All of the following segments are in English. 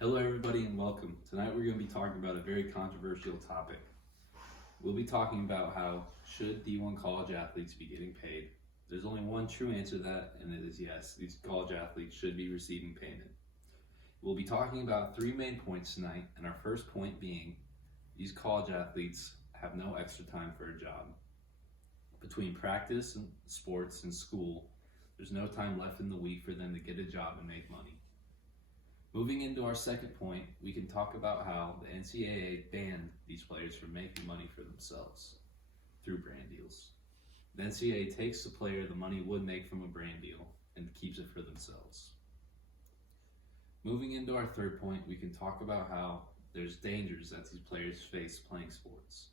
Hello everybody and welcome. Tonight we're going to be talking about a very controversial topic. We'll be talking about how should D1 college athletes be getting paid. There's only one true answer to that, and it is yes, these college athletes should be receiving payment. We'll be talking about three main points tonight, and our first point being these college athletes have no extra time for a job. Between practice and sports and school, there's no time left in the week for them to get a job and make money. Moving into our second point, we can talk about how the NCAA banned these players from making money for themselves through brand deals. The NCAA takes the player the money would make from a brand deal and keeps it for themselves. Moving into our third point, we can talk about how there's dangers that these players face playing sports.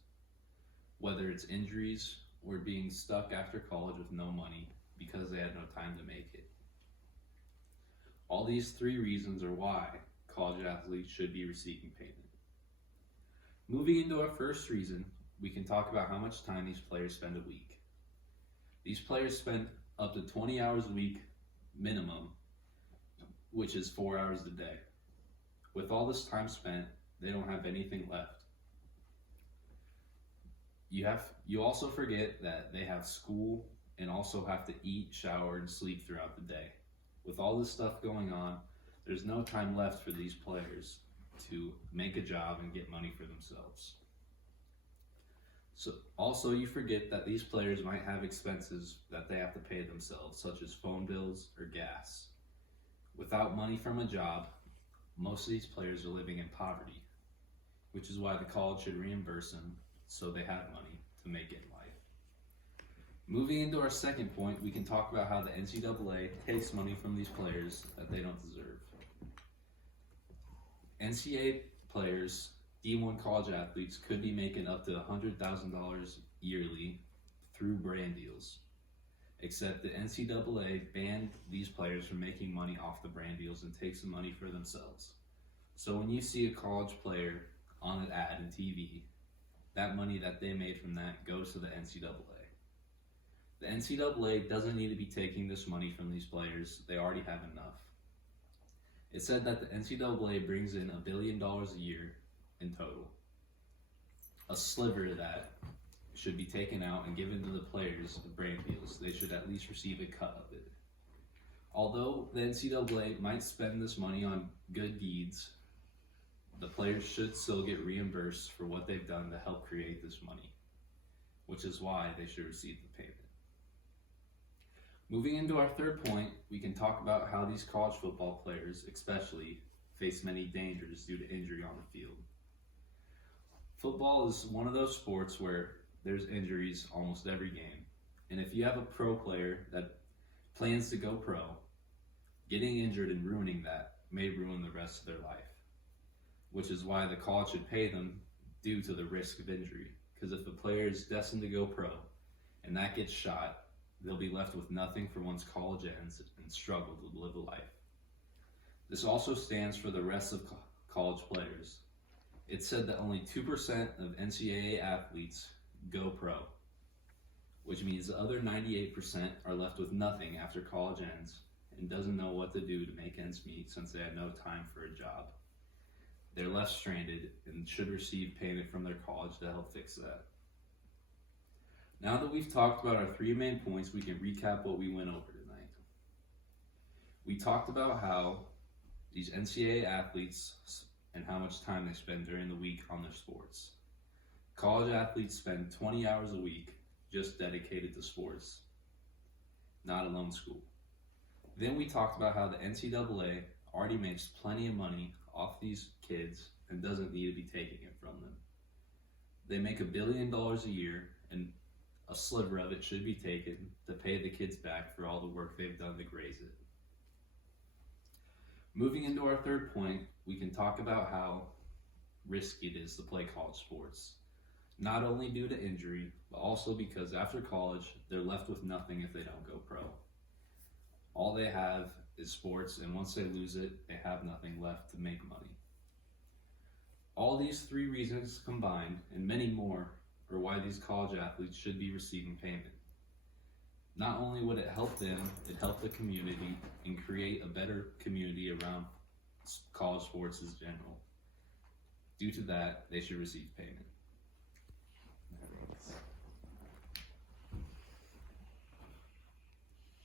Whether it's injuries or being stuck after college with no money because they had no time to make it. All these three reasons are why college athletes should be receiving payment. Moving into our first reason, we can talk about how much time these players spend a week. These players spend up to 20 hours a week minimum, which is 4 hours a day. With all this time spent, they don't have anything left. You also forget that they have school and also have to eat, shower, and sleep throughout the day. With all this stuff going on, there's no time left for these players to make a job and get money for themselves. So also you forget that these players might have expenses that they have to pay themselves, such as phone bills or gas. Without money from a job, most of these players are living in poverty, which is why the college should reimburse them so they have money to make it in life. Moving into our second point, we can talk about how the NCAA takes money from these players that they don't deserve. NCAA players, D1 college athletes, could be making up to $100,000 yearly through brand deals. Except the NCAA banned these players from making money off the brand deals and takes the money for themselves. So when you see a college player on an ad in TV, that money that they made from that goes to the NCAA. The NCAA doesn't need to be taking this money from these players. They already have enough. It's said that the NCAA brings in $1 billion a year in total. A sliver of that should be taken out and given to the players of brand deals. They should at least receive a cut of it. Although the NCAA might spend this money on good deeds, the players should still get reimbursed for what they've done to help create this money, which is why they should receive the payment. Moving into our third point, we can talk about how these college football players, especially, face many dangers due to injury on the field. Football is one of those sports where there's injuries almost every game. And if you have a pro player that plans to go pro, getting injured and ruining that may ruin the rest of their life, which is why the college should pay them due to the risk of injury. Because if a player is destined to go pro and that gets shot, they'll be left with nothing for once college ends and struggle to live a life. This also stands for the rest of college players. It's said that only 2% of NCAA athletes go pro, which means the other 98% are left with nothing after college ends and doesn't know what to do to make ends meet since they have no time for a job. They're left stranded and should receive payment from their college to help fix that. Now that we've talked about our three main points, we can recap what we went over tonight. We talked about how these NCAA athletes and how much time they spend during the week on their sports. College athletes spend 20 hours a week just dedicated to sports, not alone school. Then we talked about how the NCAA already makes plenty of money off these kids and doesn't need to be taking it from them. They make $1 billion a year, and a sliver of it should be taken to pay the kids back for all the work they've done to graze it. Moving into our third point, we can talk about how risky it is to play college sports. Not only due to injury, but also because after college, they're left with nothing if they don't go pro. All they have is sports, and once they lose it, they have nothing left to make money. All these three reasons combined, and many more, are why these college athletes should be receiving payment. Not only would it help them, it helped the community and create a better community around college sports in general. Due to that, they should receive payment.